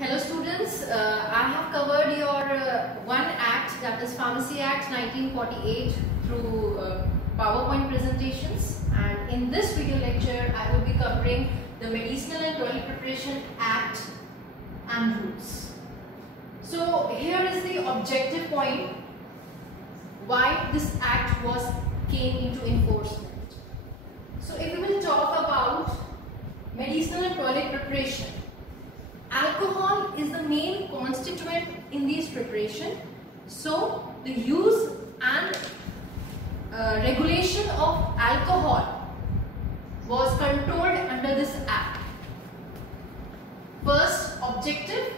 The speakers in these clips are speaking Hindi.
Hello students, I have covered your one act, that is Pharmacy Act 1948 through PowerPoint presentations, and in this video lecture I will be covering the Medicinal and Toilet Preparation Act and rules. So here is the objective point why this act came into enforcement. So if we will talk about medicinal and toilet preparation, alcohol is the main constituent in these preparation. So the use and regulation of alcohol was controlled under this act. The first objective,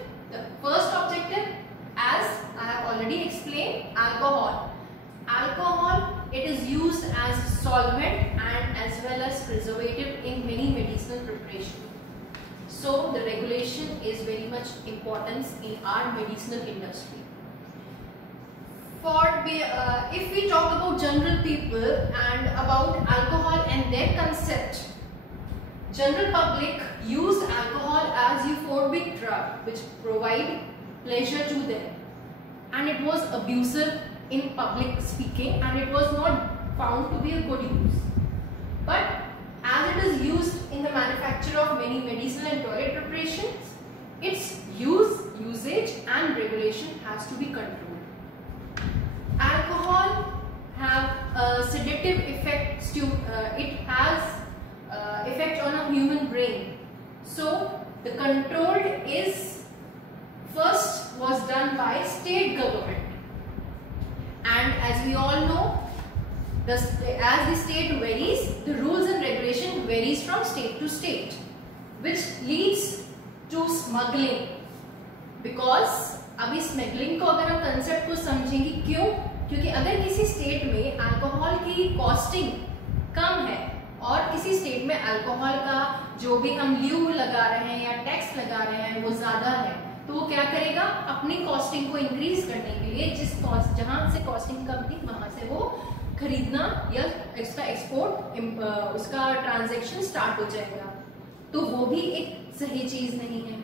as I have already explained, alcohol. Alcohol, it is used as solvent and as well as preservative in many medicinal preparation. So the regulation is very much important in our medicinal industry. If we talk about general people and about alcohol and their concept, general public used alcohol as euphoric drug which provide pleasure to them, and it was abusive in public speaking and it was not found to be a good use. But as it is used in the manufacture of many medicinal and toilet preparations, its usage and regulation has to be controlled. Alcohol have a sedative effect. It has effect on a human brain. So the control was done by state government, and as we all know, as the state varies, the rules and regulation varies from state to state, which leads to smuggling. Because अभी स्मगलिंग को अगर हम कंसेप्ट को समझेंगे, क्यों? क्योंकि अगर किसी स्टेट में अल्कोहल की कॉस्टिंग कम है और किसी स्टेट में अल्कोहल का जो भी हम ल्यू लगा रहे हैं या टैक्स लगा रहे हैं वो ज्यादा है, तो वो क्या करेगा? अपनी कॉस्टिंग को इंक्रीज करने के लिए जहां से कॉस्टिंग कम थी वहां से वो खरीदना या इसका एक्सपोर्ट उसका ट्रांजैक्शन स्टार्ट हो जाएगा, तो वो भी एक सही चीज नहीं है।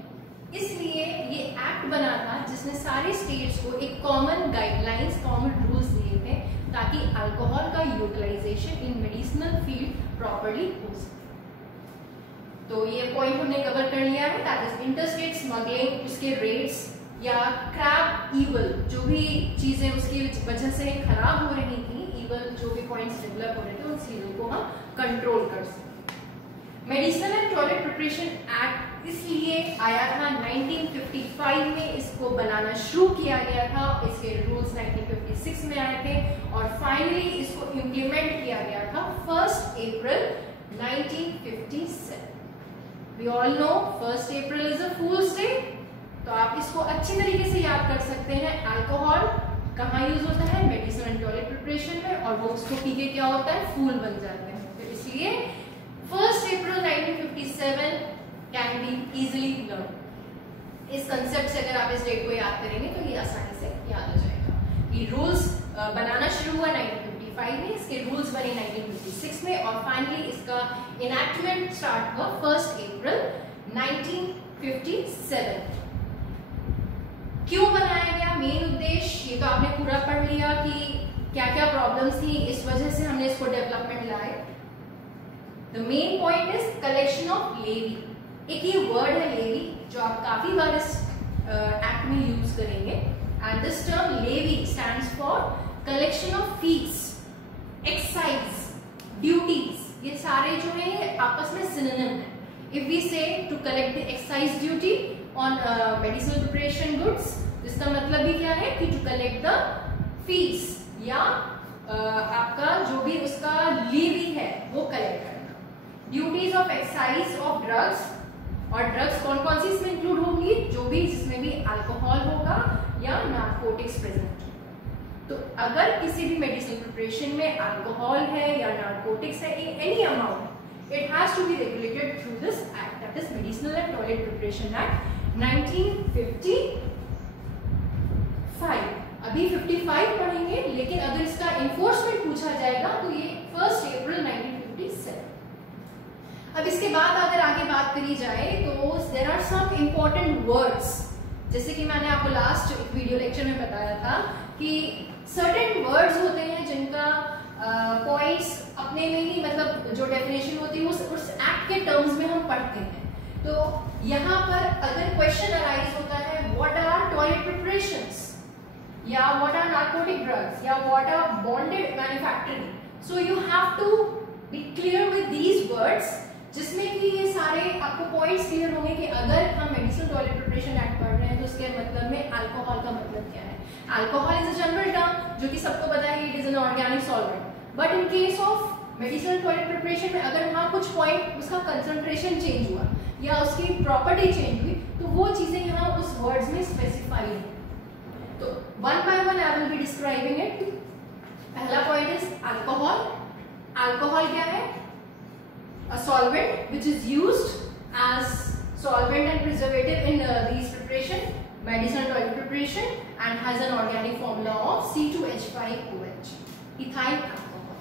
इसलिए ये एक्ट बना था जिसने सारे स्टेट्स को एक कॉमन गाइडलाइंस, कॉमन रूल्स दिए थे ताकि अल्कोहल का utilization in medicinal field properly हो सके। तो ये पॉइंट हमने कवर कर लिया है, दैट इज इंटरस्टेट स्मगलिंग, उसके रेट्स या क्रैब ईवल, जो भी चीजें उसकी वजह से खराब हो रही थी, जो भी पॉइंट्स डेवलप हो रहे थे, उन चीजों को हम कंट्रोल कर सकें। Medicinal and toilet preparation act इसलिए आया था 1955 में, इसको बनाना शुरू किया गया था, इसके रूल्स 1956 में आए थे और फाइनली इसको इम्प्लीमेंट किया गया था 1 April 1957। We all know 1 April is a fools day, तो आप इसको अच्छी तरीके से याद कर सकते हैं। अल्कोहल कहाँ यूज होता है? मेडिसिनल एंड टॉयलेट प्रिपरेशन में, और वो उसको पी के क्या होता है? फूल बन जाते हैं। तो इसलिए 1 April 1957 can be easily learn. इस कंसेप्ट से अगर आप इस डेट को याद करेंगे तो ये आसानी से याद हो जाएगा। ये रूल्स बनाना शुरू हुआ 1955 में, इसके रूल्स बने 1956 में और फाइनली इसका इनैक्टमेंट स्टार्ट हुआ 1 अप्रैल 1957। क्यों बनाया गया? मेन उद्देश्य ये तो आपने पूरा पढ़ लिया कि क्या क्या प्रॉब्लम्स थी, इस वजह से हमने इसको डेवलपमेंट लाए। The main point is collection of levy. एक ये वर्ड है लेवी, जो आप काफी बार इस एक्ट में यूज करेंगे, and this term levy stands for collection of fees, excise, duties. ये सारे जो है ये आपस में सिनोनिम है। If we say to collect the excise duty on medicinal preparation goods, इसका मतलब भी क्या है कि टू कलेक्ट द फीस या आपका जो भी उसका लीवी है वो कलेक्ट करना। Duties of excise of drugs, और ड्रग्स कौन कौन सी इसमें इंक्लूड होंगी? जो भी जिसमें भी अल्कोहल होगा या नार्कोटिक्स प्रेजेंट। तो अगर किसी भी मेडिसिन प्रिपरेशन में अल्कोहल है या नार्कोटिक्स है in any amount, it has to be regulated through this act, that is Medicinal and Toilet Preparation Act 1955। अभी 55 पढ़ेंगे, लेकिन अगर इसका इन्फोर्समेंट पूछा जाएगा तो ये 1 अप्रैल 1957। अब इसके बाद अगर आगे बात करी जाए तो there are some important words जैसे कि मैंने आपको लास्ट वीडियो लेक्चर में बताया था कि सर्टेन वर्ड्स होते हैं जिनका पॉइंट्स अपने में ही, मतलब जो डेफिनेशन होती है उस एक्ट के टर्म्स में हम पढ़ते हैं। तो यहाँ पर अगर क्वेश्चन अराइज होता है व्हाट आर टॉयलेट प्रिपरेशंस, या व्हाट आर नार्कोटिक ड्रग्स, या what are bonded manufacturing, so you have to be clear with these words, जिसमें कि ये सारे आपको पॉइंट्स क्लियर होंगे कि अगर हम मेडिसिनल टॉयलेट प्रिपरेशन एक्ट पढ़ रहे हैं तो उसके मतलब में अल्कोहल का मतलब क्या है। Alcohol is a general term जो कि सबको पता है, it is an organic solvent, but in case of medicinal toilet preparation में अगर वहाँ कुछ पॉइंट उसका कंसंट्रेशन चेंज हुआ या उसकी प्रॉपर्टी चेंज हुई तो वो चीजें यहाँ उस वर्ड्स में स्पेसिफाइड है। तो one by one I will be describing it. पहला पॉइंट इज अल्कोहल। अल्कोहल क्या है? A solvent which is used as solvent and preservative in these preparation, medicinal toilet preparation, and has an organic formula of C2H5OH, ethyl alcohol.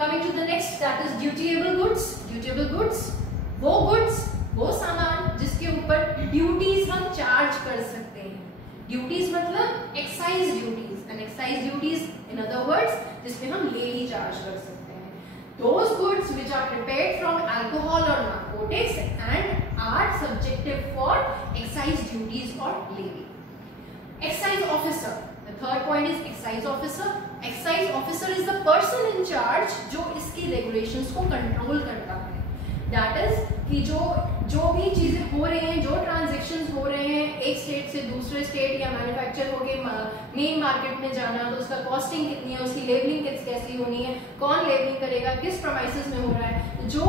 Coming to the next, that is dutiable goods. Dutiable goods, वो सामान जिसके ऊपर ड्यूटीज हम चार्ज कर सकते हैं। ड्यूटीज मतलब excise duties, and excise duties in other words जिसमें हम लेवी चार्ज कर सकते हैं। Those goods which are prepared from alcohol or narcotics and are subjective for excise duties or levy. Excise officer. The third point is excise officer. Excise officer is the person in charge जो इसकी regulations को control करता है। That is कि जो भी चीजें हो रही हैं, जो ट्रांजेक्शन्स हो रहे हैं एक स्टेट से दूसरे स्टेट या मैन्युफैक्चर होके मेन मार्केट में जाना, तो उसका कॉस्टिंग कितनी है, उसकी लेबलिंग कैसी होनी है, कौन लेबलिंग करेगा, किस प्रोमाइसेस में हो रहा है, जो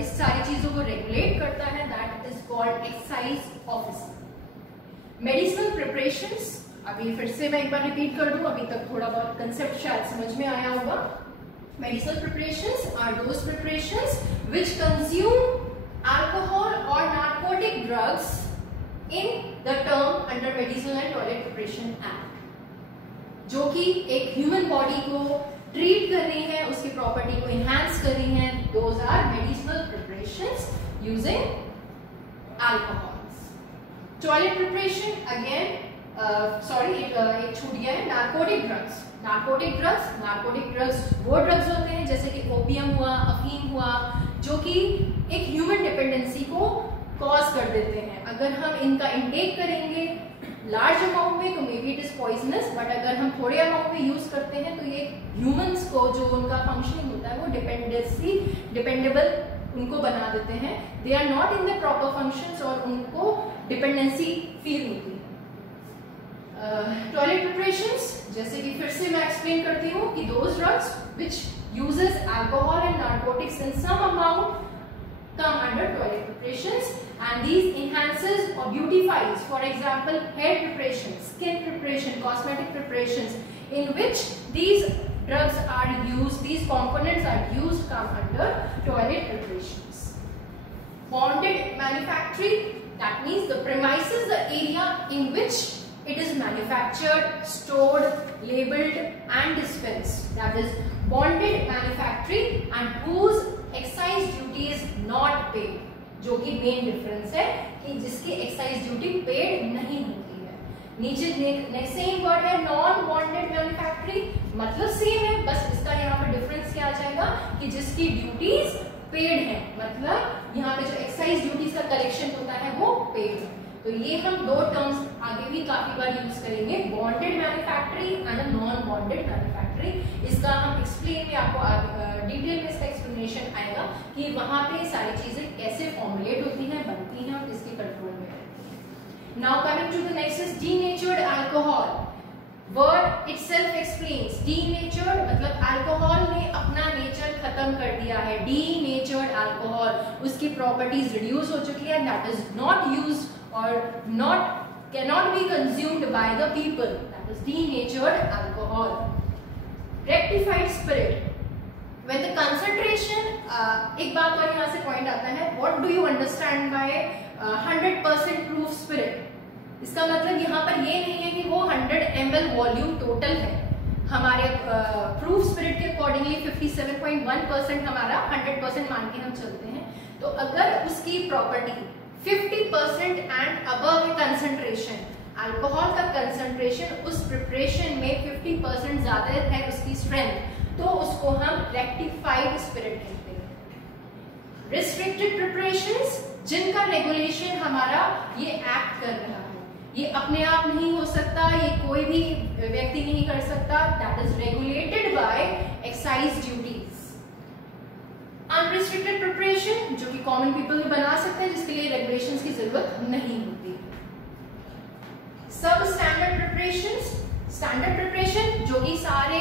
इस सारी चीजों को रेगुलेट करता है, that is called excise officer. Medicinal preparations, अभी फिर से मैं एक बार रिपीट कर दूं, अभी तक थोड़ा बहुत कंसेप्ट शायद समझ में आया होगा। Medicinal preparations are those preparations which consume alcohol or narcotic drugs in the term under Medicinal and Toilet Preparation Act, जो कि एक ह्यूमन बॉडी को ट्रीट कर रही है, उसकी प्रॉपर्टी को इनहैंस कर रही है। Those are medicinal preparations using alcohols. Toilet preparation again, एक छूट गया है, नार्कोटिक ड्रग्स। नार्कोटिक ड्रग्स वो ड्रग्स होते हैं जैसे कि ओपियम हुआ, अफीम हुआ, जो कि एक ह्यूमन डिपेंडेंसी को कॉज कर देते हैं। अगर हम इनका इंटेक करेंगे लार्ज अमाउंट में तो may be it is poisonous, but अगर हम थोड़े अमाउंट में यूज करते हैं तो ये ह्यूमंस को जो उनका फंक्शनिंग होता है वो डिपेंडेबल उनको बना देते हैं। They are not in the proper functions और उनको डिपेंडेंसी फील होती है। टॉयलेट प्रिपरेशंस, जैसे कि फिर से मैं एक्सप्लेन करती हूँ कि those drugs which uses alcohol and narcotics in some amount come under toilet preparations, and these enhances or beautifies, for example hair preparation, skin preparation, cosmetic preparations in which these drugs are used, these components are used, come under toilet preparations. Bonded manufacturing, that means the premises, the area in which it is manufactured, stored, labeled and dispensed, that is bonded manufacturing, and whose excise duty is not paid, जो कि मेन डिफरेंस है कि जिसकी एक्साइज ड्यूटी पेड नहीं होती है। नीचे सेम वर्ड है नॉन बॉन्डेड मैन्युफैक्चरिंग, मतलब सेम है, बस इसका यहाँ पर डिफरेंस क्या आ जाएगा कि जिसकी ड्यूटीज पेड है, मतलब यहाँ पे जो एक्साइज ड्यूटीज का कलेक्शन होता है वो पेड है। तो ये हम दो टर्म्स आगे भी काफी बार यूज करेंगे, bonded manufacturing and non bonded manufacturing. इसका हम एक्सप्लेन में आपको डिटेल में इसका एक्सप्लेनेशन आएगा कि वहां पे सारी चीजें कैसे फॉर्मुलेट होती हैं, बनती हैं और किसके कंट्रोल में रहती हैं। Now coming to the next is denatured alcohol. Word itself explains, denatured मतलब अल्कोहल ने अपना नेचर खत्म कर दिया है। डीनेचर्ड अल्कोहल, उसकी प्रॉपर्टीज रिड्यूस हो चुकी है, that is not used or cannot be consumed by the people, that is denatured alcohol. Rectified spirit, when the concentration, एक बात और यहाँ से पॉइंट आता है, what do you understand by 100% proof spirit? इसका मतलब यहाँ पर ये नहीं है कि वो 100 ml वॉल्यूम टोटल है। हमारे प्रूफ स्पिरिट के अकॉर्डिंगली 57.1% हमारा 100% मान के हम चलते हैं। तो अगर उसकी प्रॉपर्टी 50% एंड अबव है कंसंट्रेशन, अल्कोहल का कंसंट्रेशन उस प्रिपरेशन में 50% ज्यादा है उसकी स्ट्रेंथ, तो उसको हम रेक्टिफाइड स्पिरिट कहते हैं। रिस्ट्रिक्टेड प्रिपरेशंस जिनका रेगुलेशन हमारा ये एक्ट कर रहा है, ये अपने आप नहीं हो सकता, ये कोई भी व्यक्ति नहीं कर सकता, that is regulated by excise duties. Unrestricted preparation जो कि कॉमन पीपल भी बना सकते हैं, जिसके लिए रेगुलेशंस की जरूरत नहीं होती। सब स्टैंडर्ड प्रिपरेशंस, स्टैंडर्ड प्रिपरेशन जो कि सारे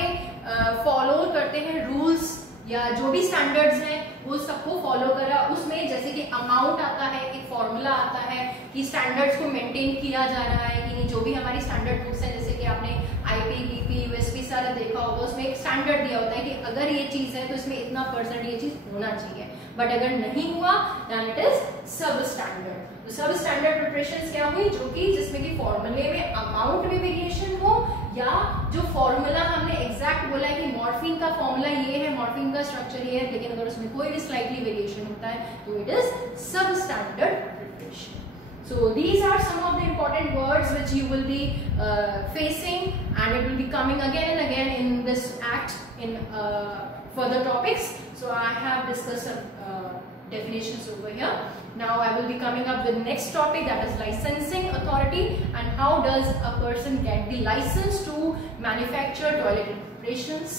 फॉलो करते हैं रूल्स या जो भी स्टैंडर्ड्स हैं वो सबको फॉलो करा, उसमें जैसे कि अमाउंट आता है, एक फॉर्मूला आता है कि स्टैंडर्ड्स को मेंटेन किया जा रहा है कि नहीं। जो भी हमारी स्टैंडर्ड बुक्स हैं, जैसे कि आपने आईपी, बीपी, यूएसपी सारा देखा होगा, उसमें एक स्टैंडर्ड दिया होता है कि अगर ये चीज है तो इसमें इतना % ये चीज होना चाहिए, बट अगर नहीं हुआ देन इट इज सब स्टैंडर्ड। तो सब स्टैंडर्ड प्रिपरेशंस क्या हुई, जो कि जिसमें कि फॉर्मूले में अमाउंट में वेरिएशन हो, या जो फॉर्मूला हमने एग्जैक्ट बोला है कि मॉर्फिन का फॉर्मूला ये है, मॉर्फिन का स्ट्रक्चर ये है, लेकिन अगर उसमें कोई भी स्लाइटली वेरिएशन होता है तो इट इज सब standard preparation. So these are some of the important words which you will be facing, and it will be coming again and again in this act in further topics. So I have discussed some definitions over here. Now I will be coming up with the next topic, that is licensing authority, and how does a person get the license to manufacture toilet preparations.